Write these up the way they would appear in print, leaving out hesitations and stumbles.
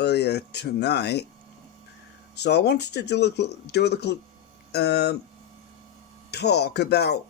earlier tonight. So I wanted to do a little talk about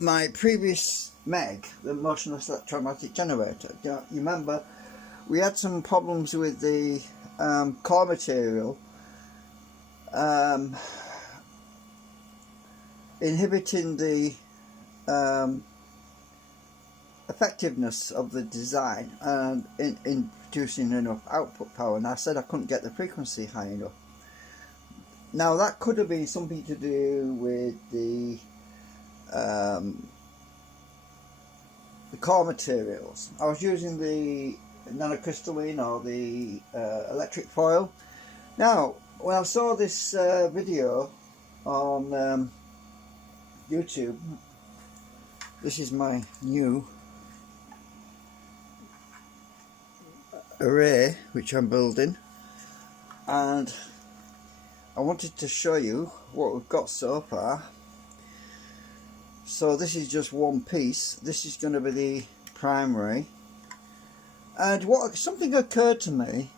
my previous MEG, the motionless electromagnetic generator. You remember we had some problems with the core material inhibiting the effectiveness of the design and in producing enough output power, and I said I couldn't get the frequency high enough. Now that could have been something to do with the core materials. I was using the nanocrystalline or the electric foil. Now when I saw this video on YouTube, this is my new array which I'm building, and I wanted to show you what we've got so far. So this is just one piece. This is going to be the primary, and something occurred to me.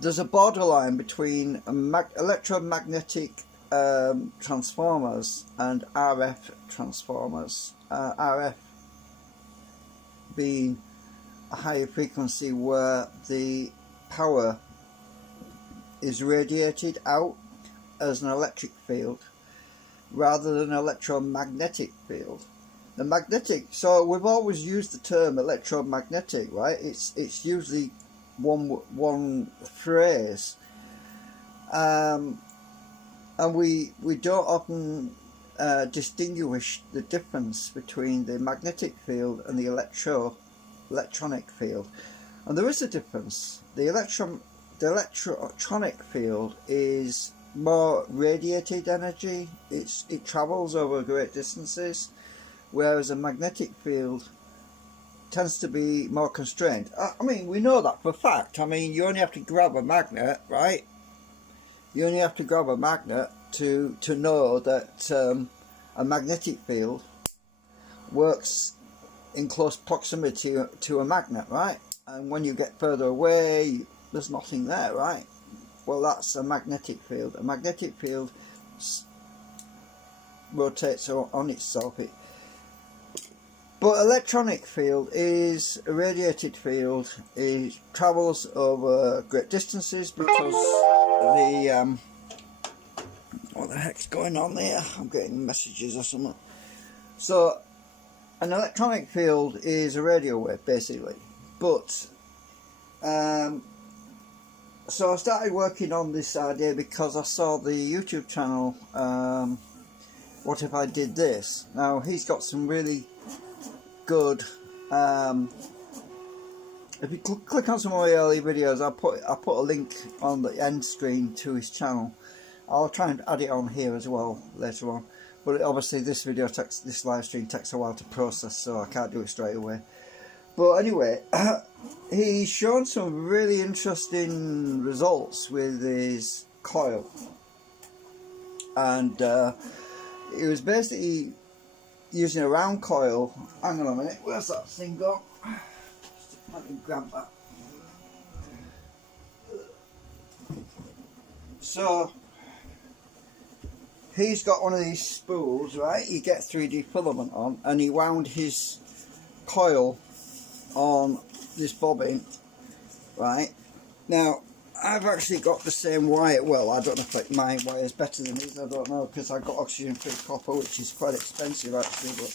There's a borderline between electromagnetic transformers and RF transformers. RF being a higher frequency where the power is radiated out as an electric field rather than an electromagnetic field. The magnetic, so we've always used the term electromagnetic, right? It's usually one phrase, and we don't often distinguish the difference between the magnetic field and the electronic field. And there is a difference. The electronic field is more radiated energy. It travels over great distances, whereas a magnetic field tends to be more constrained. I mean, we know that for a fact. I mean, you only have to grab a magnet, right? You only have to grab a magnet to know that a magnetic field works in close proximity to a magnet, right? And when you get further away, there's nothing there, right? Well, that's a magnetic field. A magnetic field rotates on itself. But electronic field is a radiated field. It travels over great distances because the what the heck's going on there? I'm getting messages or something. So an electronic field is a radio wave basically. But so I started working on this idea because I saw the YouTube channel What If I Did This. Now he's got some really good, if you click on some of my early videos, I put a link on the end screen to his channel. I'll try and add it on here as well later on, but obviously this live stream takes a while to process, so I can't do it straight away. But anyway, he's shown some really interesting results with his coil, and he was basically using a round coil. Hang on a minute, where's that thing gone? Let me grab that. So he's got one of these spools, right? You get 3D filament on, and he wound his coil on this bobbin, right? Now I've actually got the same wire. Well, I don't know if my wire is better than his, I don't know, because I've got oxygen free copper, which is quite expensive actually, but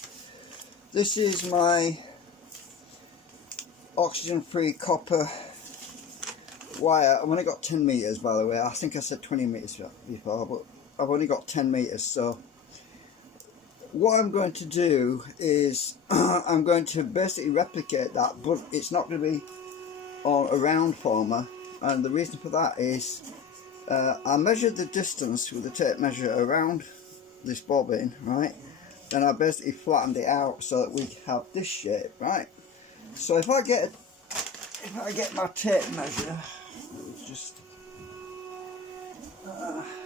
this is my oxygen free copper wire. I've only got 10 meters, by the way. I think I said 20 meters before, but I've only got 10 meters. So what I'm going to do is I'm going to basically replicate that, but it's not going to be on a round former, and the reason for that is I measured the distance with the tape measure around this bobbin, right? Then I basically flattened it out so that we have this shape, right? So if I get my tape measure, let's just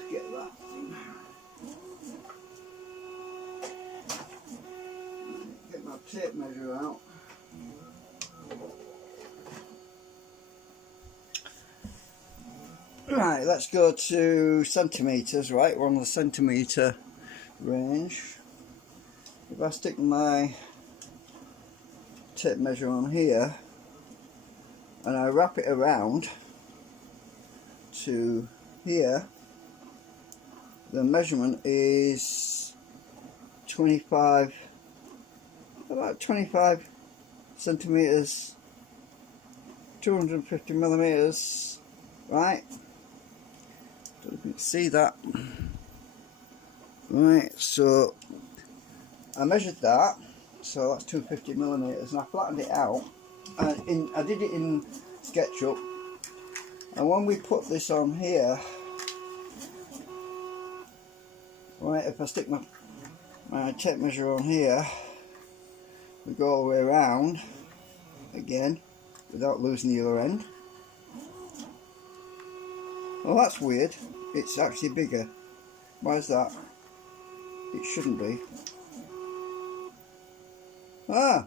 get that thing. Get my tape measure out. Right, let's go to centimetres. Right, we're on the centimetre range. If I stick my tape measure on here and I wrap it around to here, the measurement is about 25 centimetres, 250 millimetres, right? So you can see that. Right, so I measured that, so that's 250 millimetres, and I flattened it out. I did it in SketchUp, and when we put this on here, right, if I stick my tape measure on here, we go all the way around again without losing the other end. Well, that's weird. It's actually bigger. Why is that? It shouldn't be. Ah!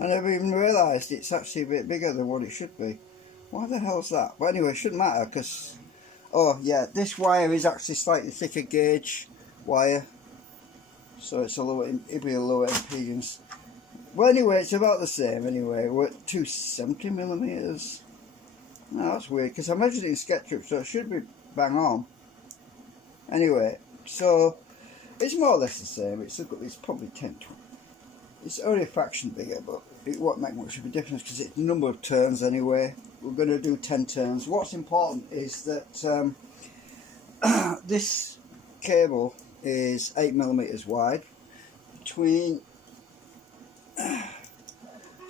I never even realised it's actually a bit bigger than what it should be. Why the hell's that? But anyway, it shouldn't matter because... Oh yeah, this wire is actually slightly thicker gauge wire. So it's it'll be a lower impedance. Well anyway, it's about the same anyway. We're at 270 millimetres. No, that's weird because I measured it in SketchUp, so it should be bang on. Anyway, so it's more or less the same. It's probably 10, 20. It's only a fraction bigger, but it won't make much of a difference because it's the number of turns anyway. We're going to do 10 turns. What's important is that this cable is 8 millimetres wide. So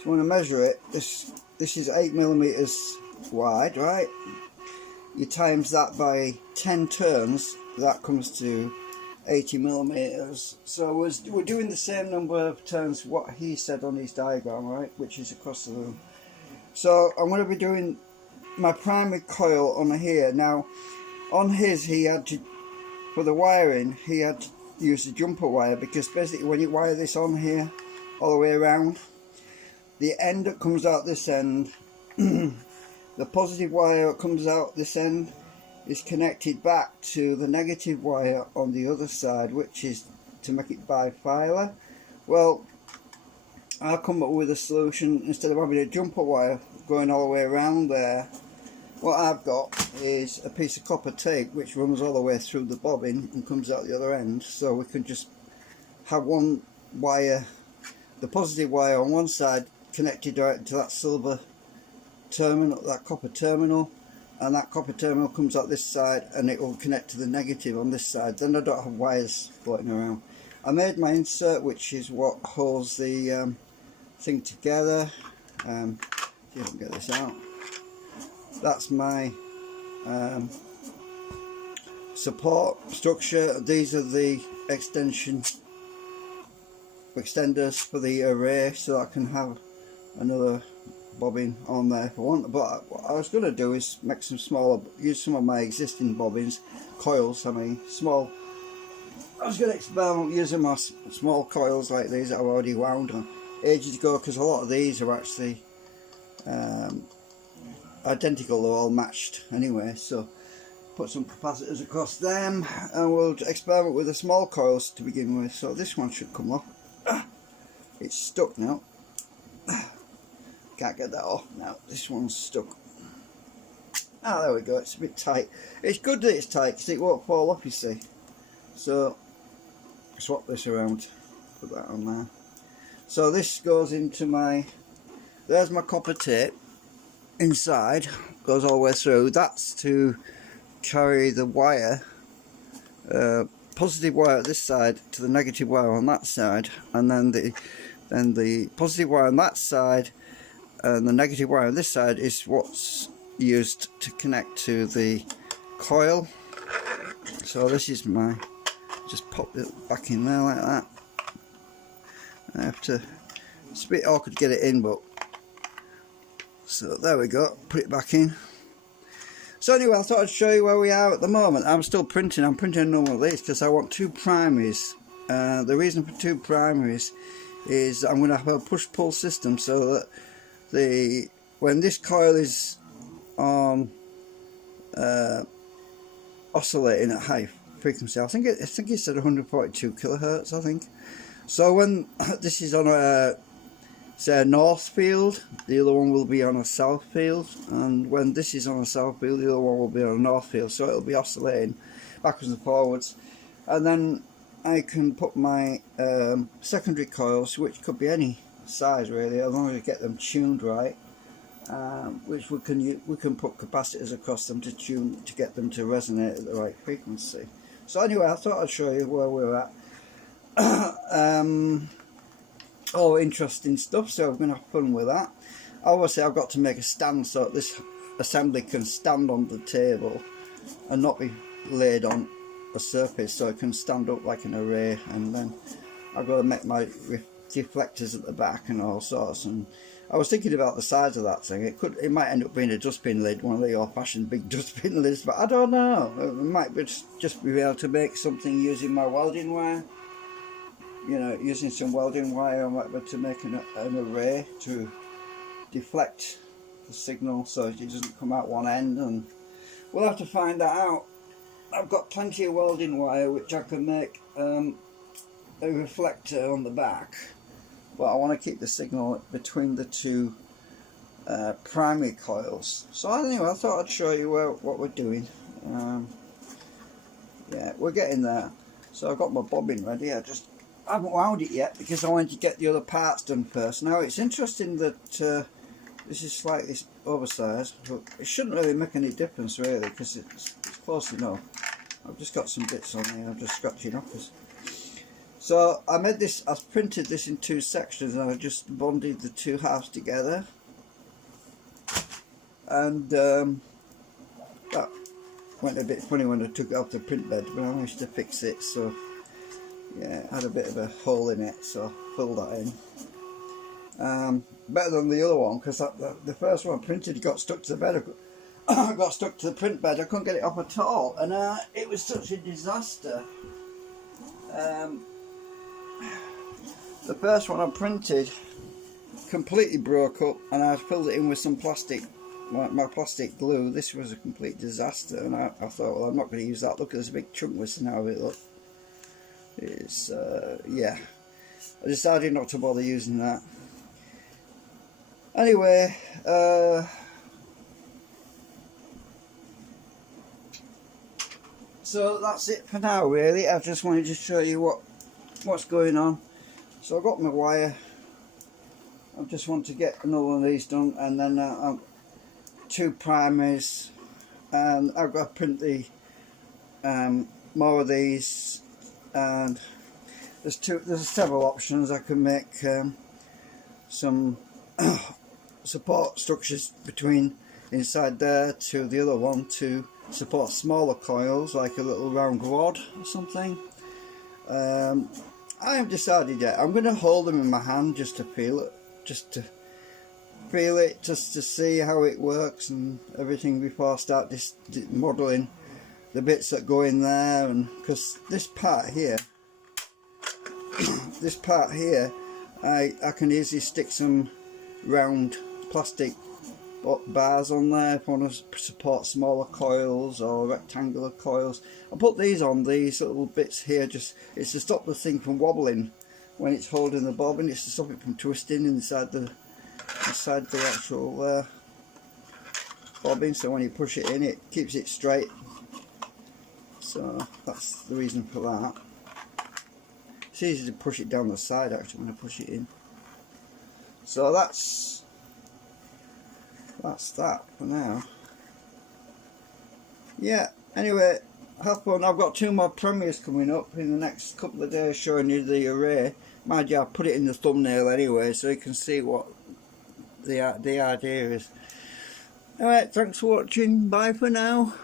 when I measure it, this is 8 millimetres wide, right? You times that by 10 turns, that comes to 80 millimetres. So we're doing the same number of turns what he said on his diagram, right, which is across the room. So I'm going to be doing my primary coil on here. Now on his, he had to, for the wiring, he had to use the jumper wire, because basically when you wire this on here all the way around, the end that comes out this end, the positive wire that comes out this end is connected back to the negative wire on the other side, which is to make it bifilar. Well, I'll come up with a solution. Instead of having a jumper wire going all the way around there, what I've got is a piece of copper tape which runs all the way through the bobbin and comes out the other end, so we can just have one wire, the positive wire on one side, connected right to that silver terminal, that copper terminal, and that copper terminal comes out this side and it will connect to the negative on this side. Then I don't have wires floating around. I made my insert, which is what holds the thing together. See if I can get this out. That's my support structure. These are the extenders for the array, so I can have another bobbin on there if I want. But what I was going to do is make some smaller, use some of my existing bobbins, coils, I mean small. I was going to experiment using my small coils like these that I've already wound on ages ago, because a lot of these are actually identical, they're all matched anyway. So put some capacitors across them and we'll experiment with the small coils to begin with. So this one should come off. It's stuck now. Can't get that off now. This one's stuck. Ah, there we go. It's a bit tight. It's good that it's tight because it won't fall off, you see. So swap this around, put that on there. So this goes into my, there's my copper tape inside, goes all the way through. That's to carry the wire, positive wire at this side to the negative wire on that side, and then the positive wire on that side and the negative wire on this side is what's used to connect to the coil. So this is my, just pop it back in there like that. I have to, it's a bit awkward to get it in, but so there we go, put it back in. So anyway, I thought I'd show you where we are at the moment. I'm still printing, I'm printing a number of these because I want 2 primaries. The reason for 2 primaries is I'm going to have a push-pull system, so that when this coil is on oscillating at high frequency. I think it's at 142 kilohertz. I think. So when this is on a, say, a north field, the other one will be on a south field, and when this is on a south field, the other one will be on a north field. So it'll be oscillating backwards and forwards, and then I can put my secondary coils, which could be any size really, as long as we get them tuned right. Which we can put capacitors across them to tune to get them to resonate at the right frequency. So anyway, I thought I'd show you where we're at. All interesting stuff, so I'm going to have fun with that. Obviously I've got to make a stand so that this assembly can stand on the table and not be laid on a surface, so it can stand up like an array, and then I've got to make my deflectors at the back and all sorts. And I was thinking about the size of that thing. It might end up being a dustbin lid, one of the old-fashioned big dustbin lids, but I don't know. It might be just be able to make something using my welding wire. You know, using some welding wire, I might be able to make an array to deflect the signal so it doesn't come out one end, and we'll have to find that out. I've got plenty of welding wire which I can make a reflector on the back, but I want to keep the signal between the two primary coils. So anyway, I thought I'd show you what we're doing. Yeah, we're getting there. So I've got my bobbin ready. I haven't wound it yet because I wanted to get the other parts done first. Now it's interesting that this is slightly oversized, but it shouldn't really make any difference really, because it's close enough. I've just got some bits on here I'm just scratching off. So I made this, I've printed this in two sections, and I just bonded the two halves together, and that went a bit funny when I took it off the print bed, but I managed to fix it. So yeah, it had a bit of a hole in it, so I filled that in. Better than the other one, because the first one I printed got stuck to the bed. Got stuck to the print bed. I couldn't get it off at all, and it was such a disaster. The first one I printed completely broke up, and I filled it in with some plastic, my plastic glue. This was a complete disaster, and I thought, well, I'm not going to use that. Look, there's a big chunk missing out of it. Look, it's yeah. I decided not to bother using that. Anyway, so that's it for now really. I just wanted to show you what's going on. So I've got my wire. I just want to get another one of these done, and then I've two primaries, and I've got to print the more of these, and there's several options. I can make some support structures between inside there to the other one to support smaller coils, like a little round rod or something. I haven't decided yet. I'm going to hold them in my hand just to feel it, just to see how it works and everything before I start modelling the bits that go in there. And because this part here, I can easily stick some round plastic bars on there if I want to support smaller coils or rectangular coils. I put these on these little bits here, it's to stop the thing from wobbling when it's holding the bobbin. It's to stop it from twisting inside the actual bobbin, so when you push it in, it keeps it straight. So that's the reason for that. It's easy to push it down the side actually when I push it in. So that's that for now. Yeah, anyway, have fun. I've got two more premieres coming up in the next couple of days showing you the array. Mind you, I'll put it in the thumbnail anyway so you can see what the idea is. Alright, thanks for watching. Bye for now.